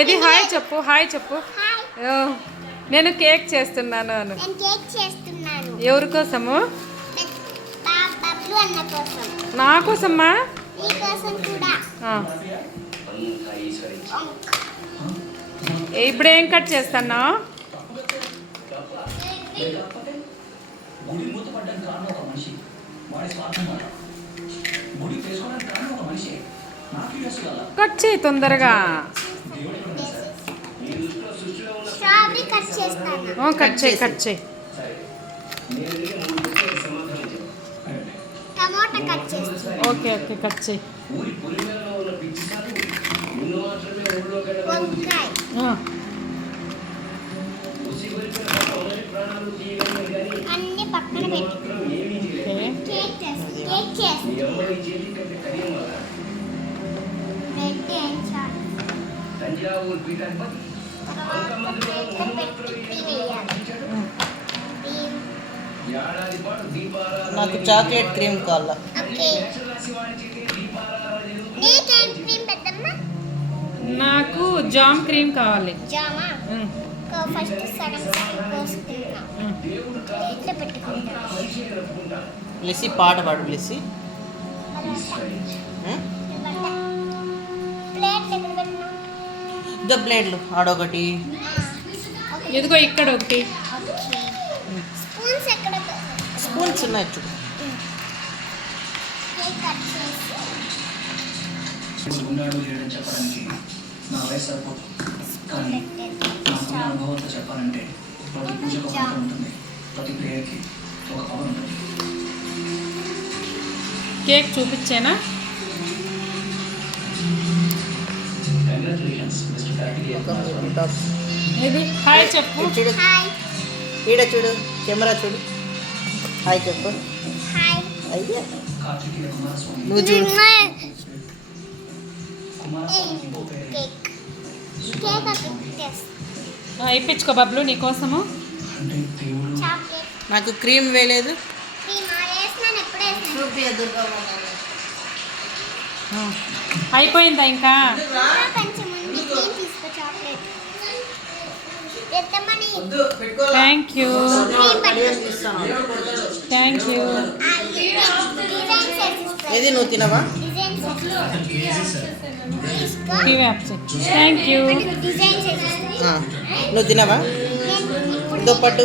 ఏది హాయ్ చెప్పు, హాయ్ చెప్పు. నేను కేక్ చేస్తున్నాను. ఎవరి కోసము? నా కోసమ్మా? ఇప్పుడు ఏం కట్ చేస్తాను? కట్ చేయి తొందరగా. కట్ చేయి, కట్ చేయి. ఓకే ఓకే, కట్ చేయి. అన్ని పక్కన పెట్టి నాకు చాక్లెట్ క్రీమ్ కావాలా. నాకు జామ్ క్రీమ్ కావాలి. లెస్సి పాట పాడు. లెస్సి ఇదో ప్లేట్లు ఆడొకటి. ఎదుగో ఇక్కడ ఒకటి. స్పూన్స్ ఉన్నాయి చూడు. ఉన్నాడు లేడని చెప్పడానికి నా వయసు సరిపోతుంది. కానీ నాకున్న అనుభవంతో చెప్పాలంటే ప్రతి పూజకు ఒక గంట ఉంటుంది, ప్రతి ప్రేయర్కి ఒక పవర్ ఉంటుంది. కేక్ చూపించేనా? Congratulations Mr Karthikeya. ఇది హాయ్ చెప్పు. చూడు, ఈడ చూడు, కెమెరా చూడు. హాయ్ చెప్పు. అయ్యా కార్తికేయ కుమారస్వామి. నువ్వు చూడు. ఇప్పించుకో బబ్లు నీకోసము. నాకు క్రీమ్ వేయలేదు. అయిపోయిందా ఇంకా? Thank you, thank you. ఏది నువ్వు తినవా? Thank you. నువ్వు తినవా? దుప్పట్టు